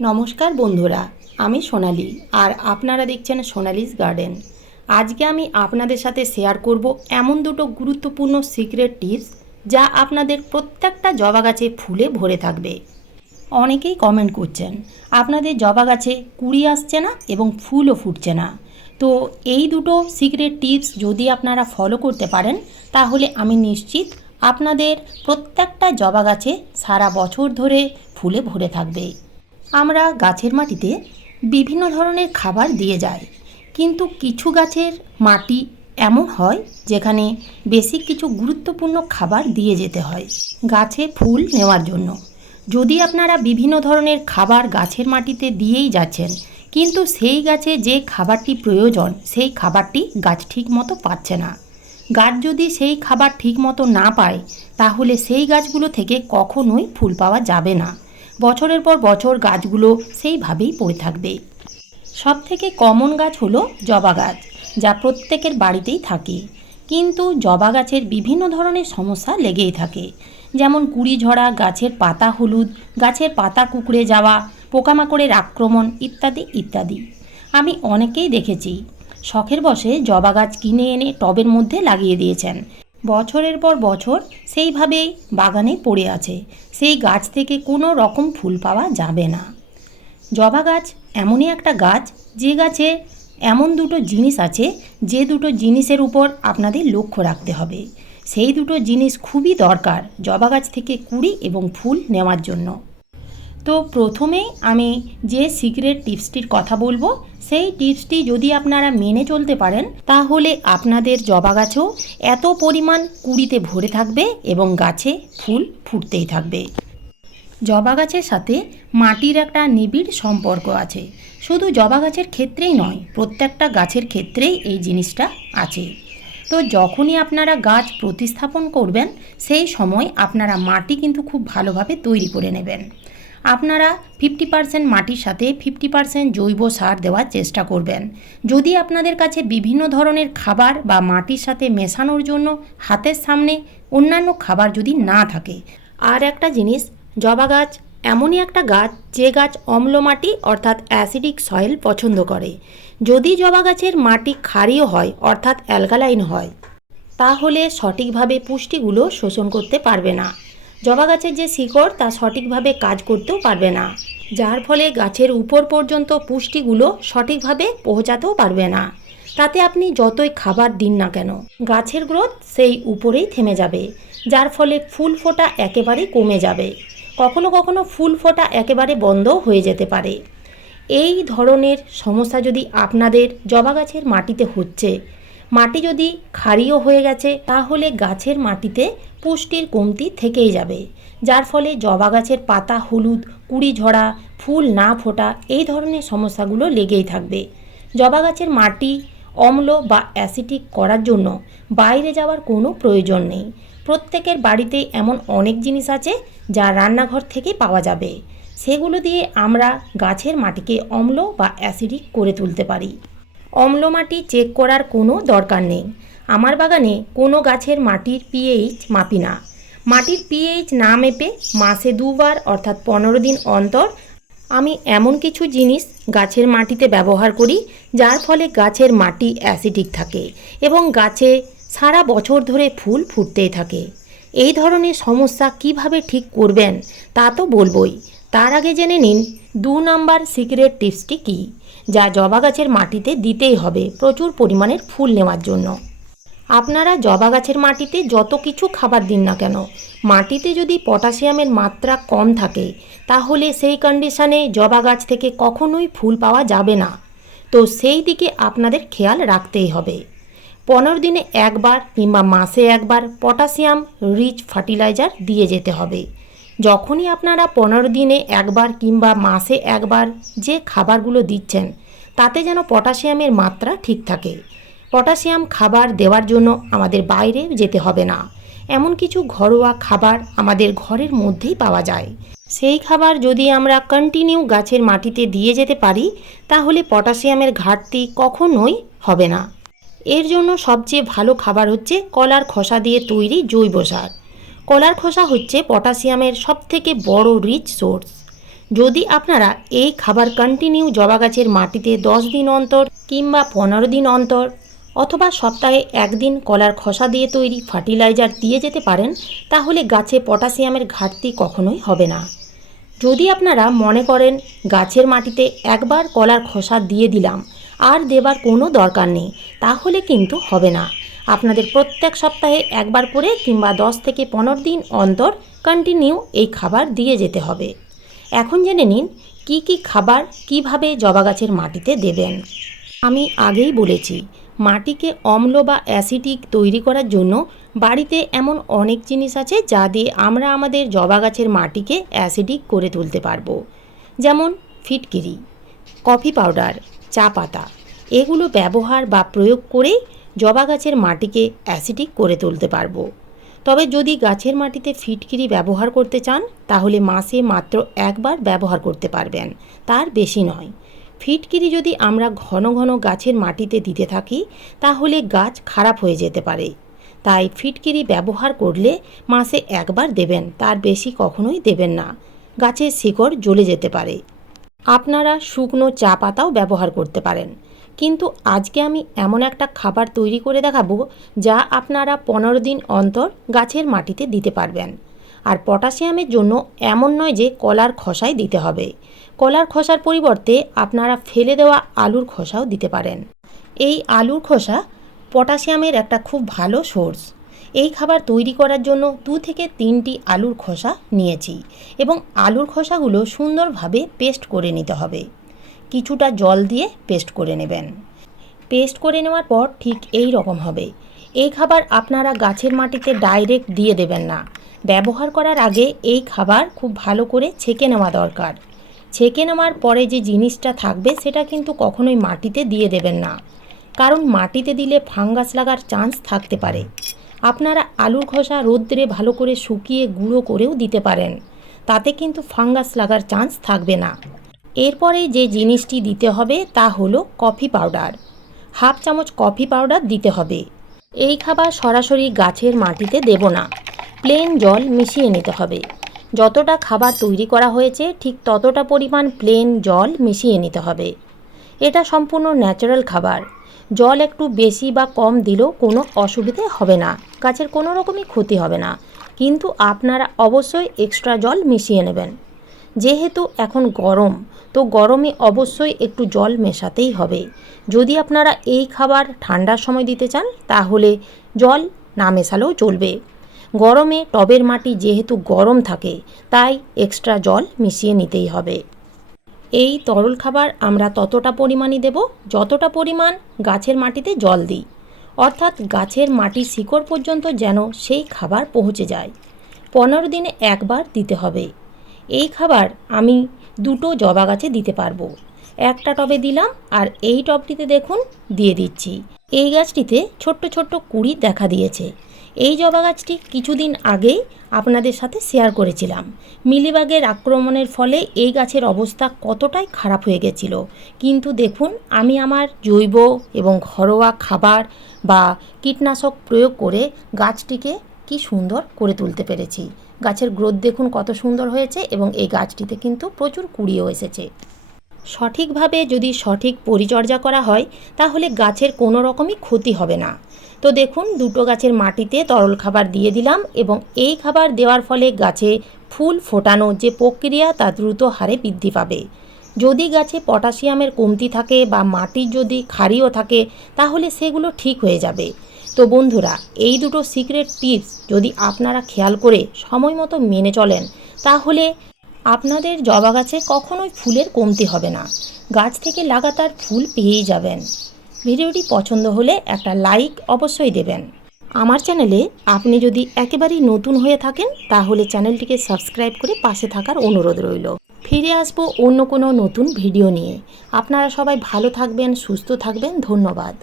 নমস্কার বন্ধুরা, আমি সোনালি আর আপনারা দেখছেন সোনালিস গার্ডেন। আজকে আমি আপনাদের সাথে শেয়ার করব এমন দুটো গুরুত্বপূর্ণ সিক্রেট টিপস যা আপনাদের প্রত্যেকটা জবা গাছে ফুলে ভরে থাকবে। অনেকেই কমেন্ট করছেন, আপনাদের জবা গাছে কুড়ি আসছে না এবং ফুলও ফুটছে না। তো এই দুটো সিক্রেট টিপস যদি আপনারা ফলো করতে পারেন, তাহলে আমি নিশ্চিত আপনাদের প্রত্যেকটা জবা গাছে সারা বছর ধরে ফুলে ভরে থাকবে। আমরা গাছের মাটিতে বিভিন্ন ধরনের খাবার দিয়ে যাই। কিন্তু কিছু গাছের মাটি এমন হয় যেখানে বেশি কিছু গুরুত্বপূর্ণ খাবার দিয়ে যেতে হয়, গাছে ফুল নেওয়ার জন্য। যদি আপনারা বিভিন্ন ধরনের খাবার গাছের মাটিতে দিয়েই যাচ্ছেন, কিন্তু সেই গাছে যে খাবারটি প্রয়োজন, সেই খাবারটি গাছ ঠিক মতো পাচ্ছে না। গাছ যদি সেই খাবার ঠিক মতো না পায়, তাহলে সেই গাছগুলো থেকে কখনোই ফুল পাওয়া যাবে না। বছরের পর বছর গাছগুলো সেইভাবেই পড়ে থাকবে। সব থেকে কমন গাছ হলো জবা গাছ, যা প্রত্যেকের বাড়িতেই থাকে। কিন্তু জবা গাছের বিভিন্ন ধরনের সমস্যা লেগেই থাকে। যেমন কুড়ি ঝরা গাছের পাতা হলুদ, গাছের পাতা কুকড়ে যাওয়া, পোকামাকড়ের আক্রমণ ইত্যাদি ইত্যাদি। আমি অনেকেই দেখেছি, শখের বসে জবা গাছ কিনে এনে টবের মধ্যে লাগিয়ে দিয়েছেন। বছরের পর বছর সেইভাবেই বাগানে পড়ে আছে। সেই গাছ থেকে কোনো রকম ফুল পাওয়া যাবে না। জবা গাছ এমনই একটা গাছ, যে গাছে এমন দুটো জিনিস আছে, যে দুটো জিনিসের উপর আপনাদের লক্ষ্য রাখতে হবে। সেই দুটো জিনিস খুবই দরকার জবা গাছ থেকে কুড়ি এবং ফুল নেওয়ার জন্য। তো প্রথমেই আমি যে সিক্রেট টিপসটির কথা বলব সেই টিপসটি যদি আপনারা মেনে চলতে পারেন, তাহলে আপনাদের জবা গাছও এত পরিমাণ কুড়িতে ভরে থাকবে এবং গাছে ফুল ফুটতেই থাকবে। জবা গাছের সাথে মাটির একটা নিবিড় সম্পর্ক আছে। শুধু জবা গাছের ক্ষেত্রেই নয়, প্রত্যেকটা গাছের ক্ষেত্রেই এই জিনিসটা আছে। তো যখনই আপনারা গাছ প্রতিস্থাপন করবেন, সেই সময় আপনারা মাটি কিন্তু খুব ভালোভাবে তৈরি করে নেবেন। আপনারা ফিফটি পার্সেন্ট মাটির সাথে ফিফটি পার্সেন্ট জৈব সার দেওয়ার চেষ্টা করবেন। যদি আপনাদের কাছে বিভিন্ন ধরনের খাবার বা মাটির সাথে মেশানোর জন্য হাতের সামনে অন্যান্য খাবার যদি না থাকে। আর একটা জিনিস, জবা গাছ, এমনই একটা গাছ যে গাছ অম্ল মাটি অর্থাৎ অ্যাসিডিক সয়েল পছন্দ করে। যদি জবা গাছের মাটি ক্ষারীয় হয়, অর্থাৎ অ্যালকালাইন হয়, তাহলে সঠিকভাবে পুষ্টিগুলো শোষণ করতে পারবে না। জবা গাছের যে শিকড়, তা সঠিকভাবে কাজ করতেও পারবে না। যার ফলে গাছের উপর পর্যন্ত পুষ্টিগুলো সঠিকভাবে পৌঁছাতেও পারবে না। তাতে আপনি যতই খাবার দিন না কেন, গাছের গ্রোথ সেই উপরেই থেমে যাবে, যার ফলে ফুল ফোটা একেবারে কমে যাবে। কখনো কখনো ফুল ফোটা একেবারে বন্ধ হয়ে যেতে পারে। এই ধরনের সমস্যা যদি আপনাদের জবা গাছের মাটিতে হচ্ছে মাটি যদি ক্ষারীয় হয়ে গেছে, তাহলে গাছের মাটিতে পুষ্টির কমতি থেকেই যাবে। যার ফলে জবা গাছের পাতা, হলুদ, কুড়ি ঝরা, ফুল না ফোটা, এই ধরনের সমস্যাগুলো লেগেই থাকবে। জবা গাছের মাটি, অম্ল বা অ্যাসিটিক করার জন্য বাইরে যাওয়ার কোনো প্রয়োজন নেই। প্রত্যেকের বাড়িতে এমন অনেক জিনিস আছে যা রান্নাঘর থেকে পাওয়া যাবে। সেগুলো দিয়ে আমরা গাছের মাটিকে অম্ল বা অ্যাসিডিক করে তুলতে পারি। অম্ল মাটি চেক করার কোনো দরকার নেই। আমার বাগানে কোনো গাছের মাটির পিএইচ মাপি না। মাটির পিএইচ না মেপে মাসে দুবার অর্থাৎ পনেরো দিন অন্তর আমি এমন কিছু জিনিস গাছের মাটিতে ব্যবহার করি, যার ফলে গাছের মাটি অ্যাসিডিক থাকে এবং গাছে সারা বছর ধরে ফুল ফুটতেই থাকে। এই ধরনের সমস্যা কীভাবে ঠিক করবেন তা তো বলবই। তার আগে জেনে নিন, দু নাম্বার সিক্রেট টিপসটি কী? যা জবা গাছের মাটিতে দিতেই হবে প্রচুর পরিমাণের ফুল নেওয়ার জন্য। আপনারা জবা গাছের মাটিতে যত কিছু খাবার দিন না কেন, মাটিতে যদি পটাশিয়ামের মাত্রা কম থাকে, তাহলে সেই কন্ডিশনে জবা গাছ থেকে কখনোই ফুল পাওয়া যাবে না। তো সেই দিকে আপনাদের খেয়াল রাখতেই হবে। পনেরো দিনে একবার কিংবা মাসে একবার পটাশিয়াম রিচ ফার্টিলাইজার দিয়ে যেতে হবে। যখনই আপনারা পনেরো দিনে একবার কিংবা মাসে একবার যে খাবারগুলো দিচ্ছেন, তাতে যেন পটাশিয়ামের মাত্রা ঠিক থাকে। পটাশিয়াম খাবার দেওয়ার জন্য আমাদের বাইরে যেতে হবে না। এমন কিছু ঘরোয়া খাবার আমাদের ঘরের মধ্যেই পাওয়া যায়। সেই খাবার যদি আমরা কন্টিনিউ গাছের মাটিতে দিয়ে যেতে পারি, তাহলে পটাশিয়ামের ঘাটতি কখনোই হবে না। এর জন্য সবচেয়ে ভালো খাবার হচ্ছে কলার খোসা দিয়ে তৈরি জৈব সার। কলার খোসা হচ্ছে পটাশিয়ামের সবথেকে বড় রিচ সোর্স যদি আপনারা এই খাবার কন্টিনিউ জবা গাছের মাটিতে দশ দিন অন্তর কিংবা পনেরো দিন অন্তর অথবা সপ্তাহে একদিন কলার খোসা দিয়ে তৈরি ফার্টিলাইজার দিয়ে যেতে পারেন, তাহলে গাছে পটাশিয়ামের ঘাটতি কখনোই হবে না। যদি আপনারা মনে করেন গাছের মাটিতে একবার কলার খোসা দিয়ে দিলাম, আর দেবার কোনো দরকার নেই, তাহলে কিন্তু হবে না। আপনাদের প্রত্যেক সপ্তাহে একবার করে কিংবা দশ থেকে পনেরো দিন অন্তর কন্টিনিউ এই খাবার দিয়ে যেতে হবে। এখন জেনে নিন, কি কি খাবার কীভাবে জবা গাছের মাটিতে দেবেন? আমি আগেই বলেছি, মাটিকে অম্ল বা অ্যাসিডিক তৈরি করার জন্য বাড়িতে এমন অনেক জিনিস আছে যা দিয়ে আমরা আমাদের জবা গাছের মাটিকে অ্যাসিডিক করে তুলতে পারব। যেমন ফিটকিরি, কফি পাউডার, চা পাতা, এগুলো ব্যবহার বা প্রয়োগ করেই জবা গাছের মাটিকে অ্যাসিডিক করে তুলতে পারব। তবে যদি গাছের মাটিতে ফিটকিরি ব্যবহার করতে চান, তাহলে মাসে মাত্র একবার ব্যবহার করতে পারবেন। তার বেশি নয়। ফিটকিরি যদি আমরা ঘন ঘন গাছের মাটিতে দিতে থাকি, তাহলে গাছ খারাপ হয়ে যেতে পারে। তাই ফিটকিরি ব্যবহার করলে মাসে একবার দেবেন, তার বেশি কখনোই দেবেন না। গাছের শিকড় জ্বলে যেতে পারে। আপনারা শুকনো চা পাতাও ব্যবহার করতে পারেন। কিন্তু আজকে আমি এমন একটা খাবার তৈরি করে দেখাবো, যা আপনারা পনেরো দিন অন্তর গাছের মাটিতে দিতে পারবেন। আর পটাশিয়ামের জন্য এমন নয় যে কলার খোসাই দিতে হবে। কলার খসার পরিবর্তে আপনারা ফেলে দেওয়া আলুর খোসাও দিতে পারেন। এই আলুর খোসা পটাশিয়ামের একটা খুব ভালো সোর্স। এই খাবার তৈরি করার জন্য দু থেকে তিনটি আলুর খোসা নিয়েছি এবং আলুর খোসাগুলো সুন্দরভাবে পেস্ট করে নিতে হবে। কিছুটা জল দিয়ে পেস্ট করে নেবেন। পেস্ট করে নেওয়ার পর ঠিক এই রকম হবে। এই খাবার আপনারা গাছের মাটিতে ডাইরেক্ট দিয়ে দেবেন না। ব্যবহার করার আগে এই খাবার খুব ভালো করে ছেঁকে নেওয়া দরকার। ছেঁকে নেওয়ার পরে যে জিনিসটা থাকবে সেটা কিন্তু কখনোই মাটিতে দিয়ে দেবেন না। কারণ মাটিতে দিলে ফাঙ্গাস লাগার চান্স থাকতে পারে। আপনারা আলুর খোসা রোদ্রে ভালো করে শুকিয়ে গুঁড়ো করেও দিতে পারেন। তাতে কিন্তু ফাঙ্গাস লাগার চান্স থাকবে না। এরপরে যে জিনিসটি দিতে হবে তা হলো কফি পাউডার। হাফ চামচ কফি পাউডার দিতে হবে। এই খাবার সরাসরি গাছের মাটিতে দেব না। প্লেন জল মিশিয়ে নিতে হবে। যতটা খাবার তৈরি করা হয়েছে, ঠিক ততটা পরিমাণ প্লেন জল মিশিয়ে নিতে হবে। এটা সম্পূর্ণ ন্যাচারাল খাবার। জল একটু বেশি বা কম দিলেও কোনো অসুবিধে হবে না। গাছের কোনো রকমই ক্ষতি হবে না। কিন্তু আপনারা অবশ্যই এক্সট্রা জল মিশিয়ে নেবেন। যেহেতু এখন গরম, তো গরমে অবশ্যই একটু জল মেশাতেই হবে। যদি আপনারা এই খাবার ঠান্ডার সময় দিতে চান, তাহলে জল না মেশালেও চলবে। গরমে টবের মাটি যেহেতু গরম থাকে, তাই এক্সট্রা জল মিশিয়ে নিতেই হবে। এই তরল খাবার আমরা ততটা পরিমাণই দেব যতটা পরিমাণ গাছের মাটিতে জল দিই। অর্থাৎ গাছের মাটির শিকড় পর্যন্ত যেন সেই খাবার পৌঁছে যায়। পনেরো দিনে একবার দিতে হবে। এই খাবার আমি দুটো জবা গাছে দিতে পারব। একটা টবে দিলাম আর এই টবটিতে দেখুন, দিয়ে দিচ্ছি। এই গাছটিতে ছোট্ট ছোট্ট কুড়ি দেখা দিয়েছে। এই জবা গাছটি কিছুদিন আগেই আপনাদের সাথে শেয়ার করেছিলাম। মিলিবাগের আক্রমণের ফলে এই গাছের অবস্থা কতটাই খারাপ হয়ে গেছিল। কিন্তু দেখুন, আমি আমার জৈব এবং ঘরোয়া খাবার বা কীটনাশক প্রয়োগ করে গাছটিকে কি সুন্দর করে তুলতে পেরেছি। গাছের গ্রোথ দেখুন কত সুন্দর হয়েছে এবং এই গাছটিতে কিন্তু প্রচুর কুড়িও এসেছে। সঠিকভাবে যদি সঠিক পরিচর্যা করা হয়, তাহলে গাছের কোনো রকমই ক্ষতি হবে না। তো দেখুন, দুটো গাছের মাটিতে তরল খাবার দিয়ে দিলাম এবং এই খাবার দেওয়ার ফলে গাছে ফুল ফোটানো যে প্রক্রিয়া তা দ্রুত হারে বৃদ্ধি পাবে। যদি গাছে পটাশিয়ামের কমতি থাকে বা মাটির যদি ক্ষারীয় থাকে, তাহলে সেগুলো ঠিক হয়ে যাবে। তো বন্ধুরা, এই দুটো সিক্রেট টিপস যদি আপনারা খেয়াল করে সময় মতো মেনে চলেন, তাহলে আপনাদের জবা গাছে কখনোই ফুলের কমতি হবে না। গাছ থেকে লাগাতার ফুল পেয়েই যাবেন। ভিডিওটি পছন্দ হলে একটা লাইক অবশ্যই দেবেন। আমার চ্যানেলে আপনি যদি একেবারেই নতুন হয়ে থাকেন, তাহলে চ্যানেলটিকে সাবস্ক্রাইব করে পাশে থাকার অনুরোধ রইল। ফিরে আসব অন্য কোনো নতুন ভিডিও নিয়ে। আপনারা সবাই ভালো থাকবেন, সুস্থ থাকবেন। ধন্যবাদ।